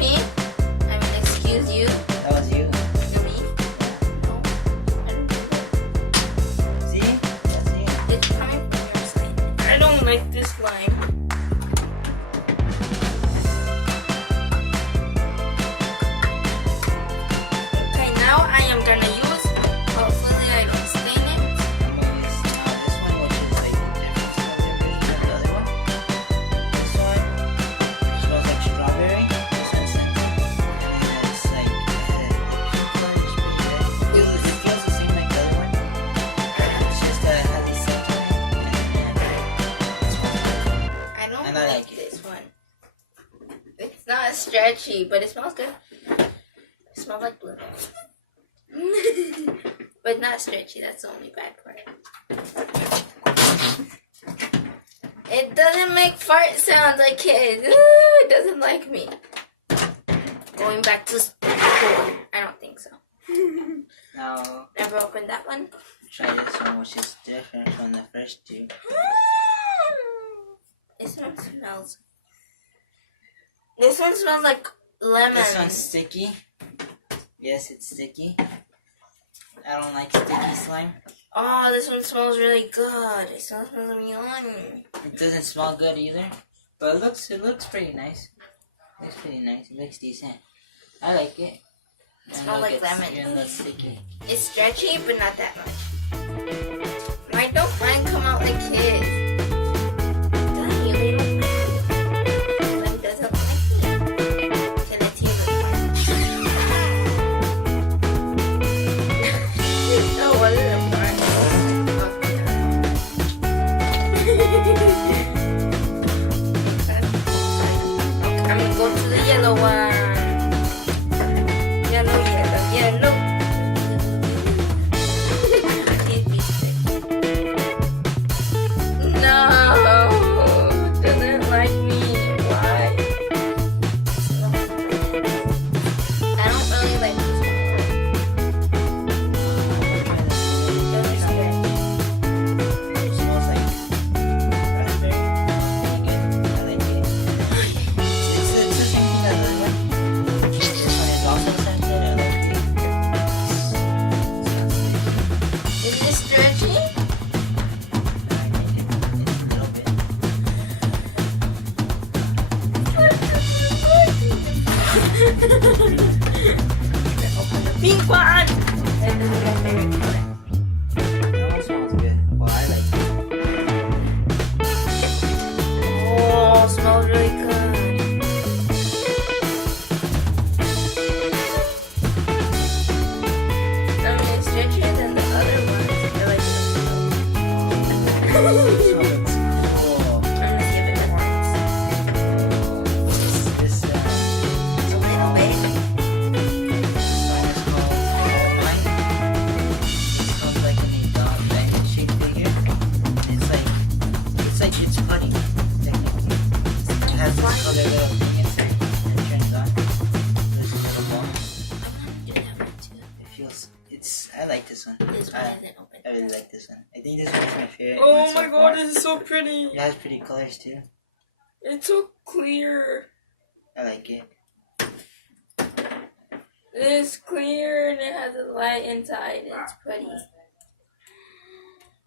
me? I mean, excuse you. That was you. You me? No, I don't do that. See? That's you. It's coming from your slime. I don't like this slime. Okay, now I am gonna use. Hopefully, I don't stain it. I'm gonna use this one, which is like different smell different than the other one. This one smells like strawberry. This one's scented. And then it's like color's pretty good. It feels the same like the other one. It's just that it has a scent on it. And it smells good. I don't And I like like it. this one. It's not stretchy, but it smells good. It smells like blue. But not stretchy, that's the only bad part. It doesn't make fart sounds like kids. It doesn't like me. Going back to school. I don't think so. Now, Never opened that one. try this one, which is different from the first two. This one smells. This one smells like lemon. This one's sticky. Yes, it's sticky. I don't like sticky slime. Oh, this one smells really good. It smells really yummy. It doesn't smell good either, but it looks pretty nice. It looks pretty nice. It looks decent. I like it. It smells like lemon. Even though it's sticky. It's stretchy, but not that much. I don't mind come out like kids. Damn, you they don't like me. Lemon doesn't like me. Can I tease it? No, what is it? I'm gonna go to the yellow one. Yellow, yellow, yellow. No, doesn't like me. Why? I don't really like this It smells like raspberry. Pretty good. I like it. It's the same thing as the other one. This one is also scented. I like it. It's not sticky. Is it stretchy? I like it. It's a little bit. Open the pink one. And this is my favorite color. That one smells good. Well, I like it. Oh, smells really good. I mean, it's stretchier than the other ones. I like it. Oh, I'm this one looks cool. gonna give it a once. This A little bit. slime is called Mine. It smells like an diamond shaped figure. It's putty, technically. It has this other little thing inside that turns on. There's a little ball. I want to do that one too. I like this one. This one isn't open. I really like this one. I think this one is my favorite. Oh one so my far. god, this is so pretty. It has pretty colors too. It's so clear. I like it. It's clear and it has a light inside. It's pretty.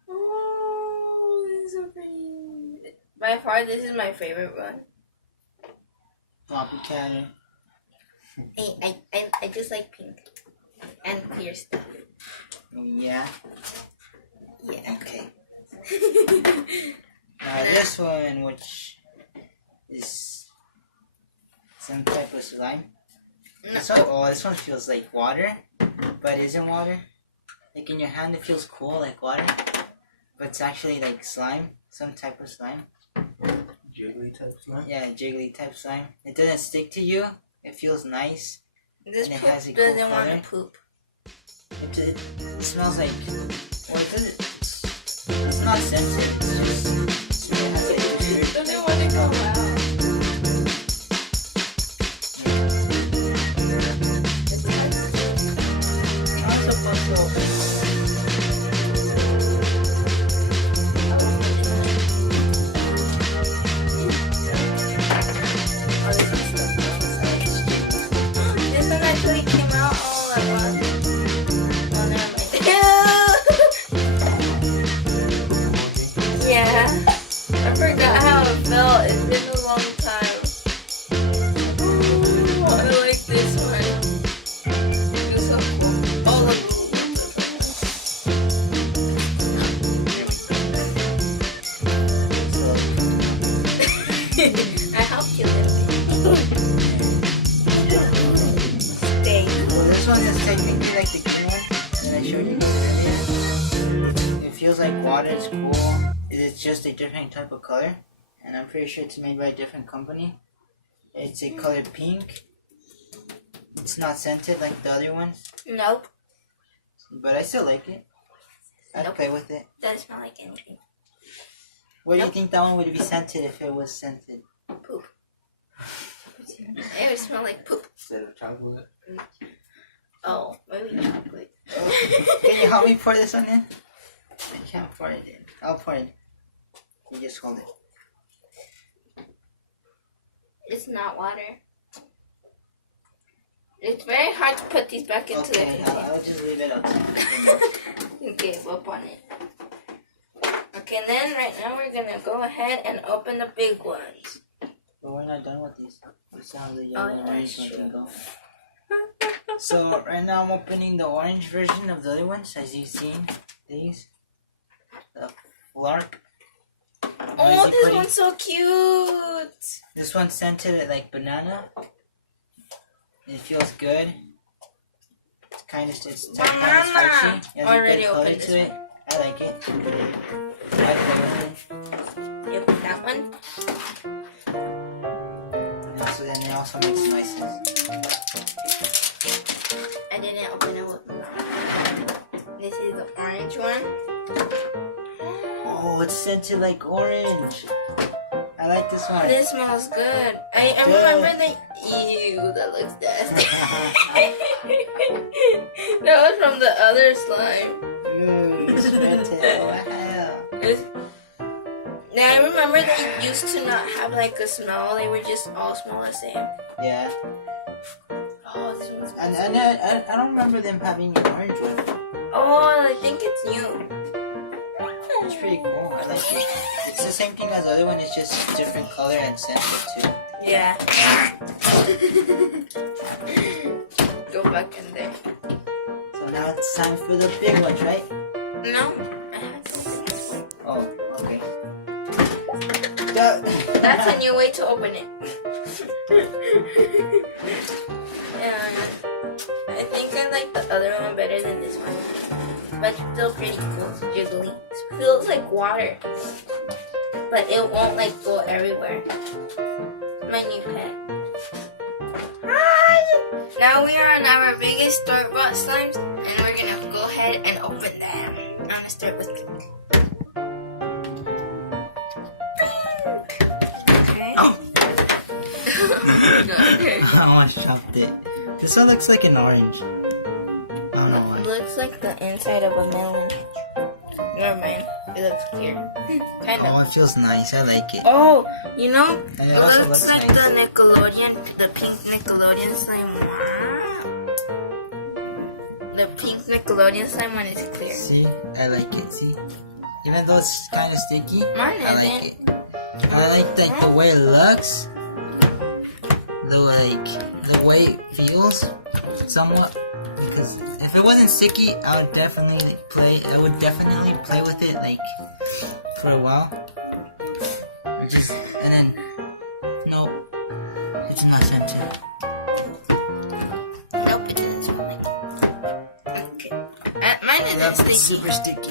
Oh, this is so pretty. By far, this is my favorite one. Poppy Catter. I just like pink and clear stuff. Oh, yeah. Yeah. Okay. Now this one, which is some type of slime. This one feels like water, but it isn't water. Like in your hand, it feels cool like water, but it's actually like slime, some type of slime. Jiggly type slime? Yeah, jiggly type slime. It doesn't stick to you. It feels nice. This And it poop has a cool doesn't want color. to poop. It smells like. Well, it's not scented. It's just. It has like a weird. Doesn't want to go out. Not supposed to open. Oh, this is so I helped you a little bit. Stay. Well, this one is technically like the green one that I showed you earlier. It feels like water. It's cool. It's just a different type of color, and I'm pretty sure it's made by a different company. It's a color pink. It's not scented like the other ones, Nope. but I still like it. I'd Nope. play with it. Doesn't smell like anything. What do you Nope. think that one would be scented if it was scented? Poop. It would smell like poop. Instead of chocolate. Oh, maybe chocolate. Oh, can you help me pour this one in? I can't pour it in. I'll pour it. You just hold it. It's not water. It's very hard to put these back into the Okay, container. I'll just leave it outside. You gave up on it. Okay, and then right now we're gonna go ahead and open the big ones. But we're not done with these. This is how the yellow and yeah, orange one sure. can go. So right now I'm opening the orange version of the other ones, as you've seen. These. The Flark. Oh, Noisy this Putty. one's so cute. This one's scented like banana. It feels good. It's kind of Banana. spicy. It has a Already good color opened to this it. I like it. I play with it. Yep, that one. And so then it also makes noises. I didn't open it with mine. This is the orange one. Oh, it's scented like orange. I like this one. This smells good. I remember the ew, that looks nasty. That was from the other slime. Ooh, scented. Wow. Now I remember they used to not have like a smell. They would just all smell the same. Yeah. Oh, this one's And I don't remember them having an orange one. oh, I think it's new. It's pretty cool. I like it. It's the same thing as the other one. It's just different color and scented too. Yeah. Go back in there. So now it's time for the big ones, right? No, I have to open this one. Oh, okay. That's a new way to open it. And I think I like the other one better than this one. But it's still pretty cool. It's jiggly. It feels like water. But it won't like go everywhere. My new pet. Hi! Now we are on our biggest store-bought slimes. And we're gonna go ahead and open them. I'm gonna start with pink. Okay. Oh. Okay. I almost chopped it. This one looks like an orange. I don't know why. It looks like the inside of a melon. Never mind. It looks clear. Kind Oh, of. it feels nice. I like it. Oh, you know, And it it also looks looks like nice. the Nickelodeon, the pink Nickelodeon slime. The pink Nickelodeon slime one is clear. See? I like it. See? Even though it's kind of sticky, Mine I like isn't. it. I like the way it looks. The way it feels somewhat. Because if it wasn't sticky, I would definitely play with it like for a while. And then nope, it's not scented. Nope, it doesn't smell like it. Okay. Mine That's isn't sticky. super sticky.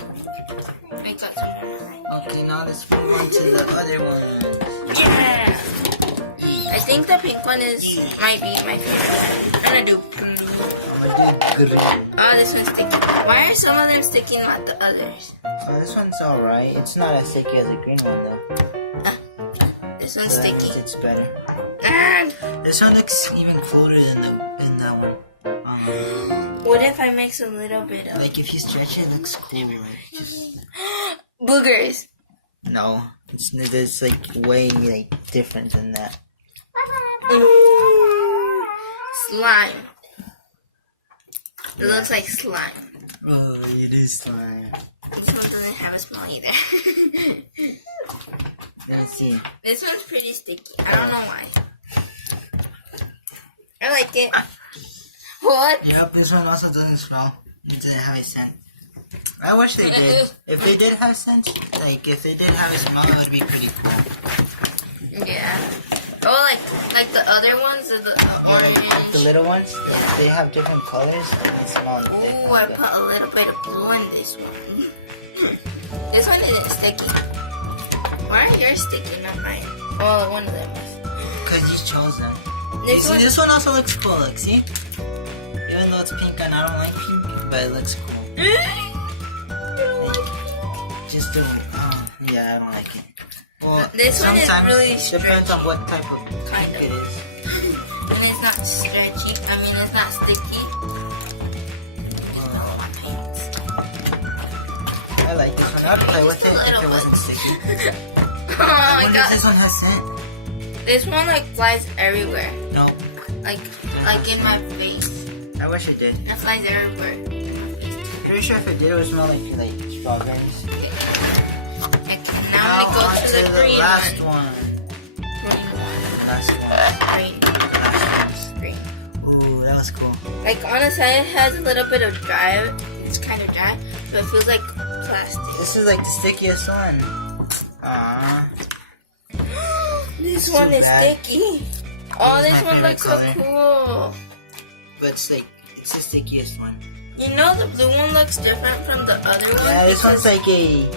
I got some more. Okay, now let's move on to the other one. Yeah! I think the pink one might be my favorite. I'm gonna do blue. I'm gonna do green. Oh, this one's sticky. Why are some of them sticky, not the others? Oh, this one's alright. It's not as sticky as the green one though. This one's So that sticky. means it's better. And This one looks even cooler than that one. what if I mix a little bit of Like if you stretch it, it looks cooler. Like just boogers? no, it's like way like different than that. Slime. It looks like slime. Oh, it is slime. This one doesn't have a smell either. Let me see. This one's pretty sticky. I don't know why. I like it. What? Yep, this one also doesn't smell. It doesn't have a scent. I wish they did. If they did have scent, like if they did have a smell, it would be pretty cool. Yeah. other ones are the orange. The little ones, they have different colors and they smell different. Ooh, I put a little bit of blue in this one. This one isn't sticky. Why are yours sticky, not mine? Oh, one of them is. Because you chose them. This one, This one also looks cool, look, see? Even though it's pink and I don't like pink, but it looks cool. Just do yeah, I don't like it. Well, this one is sometimes really depends on what type of Kind pink of. it is. and it's not stretchy. I mean, it's not sticky. Oh, my pants. I like this one. I'd play with Just a it if little it wasn't bit. sticky. Oh my When does god. this one have scent? This one like flies everywhere. No. Like in my face. I wish it did. It flies everywhere. Pretty sure if it did, it would smell like strawberries. Okay, now I'm gonna go to the green last one. one. Green one. Last one. Green. Green. Ooh, that was cool. Like on the side it has a little bit of dry. It's kind of dry, but it feels like plastic. This is like the stickiest one. Aww. This So one is bad. sticky. Oh, This is this my one favorite looks so color. cool. But it's like, it's the stickiest one. You know the blue one looks different from the other one. Yeah, this one's because like a...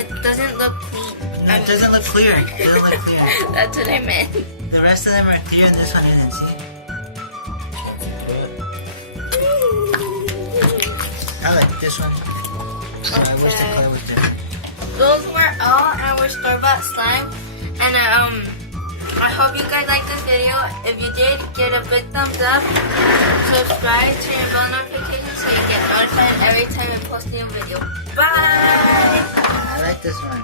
it doesn't look clean. No, it doesn't look clear. It doesn't look clear. That's what I meant. The rest of them are clear and this one isn't, see? I like this one. So I wish the color was different. Those were all our store-bought slime, and I hope you guys liked this video. If you did, give it a big thumbs up. Subscribe, turn your bell notifications so you get notified every time I post a new video. Bye. I like this one.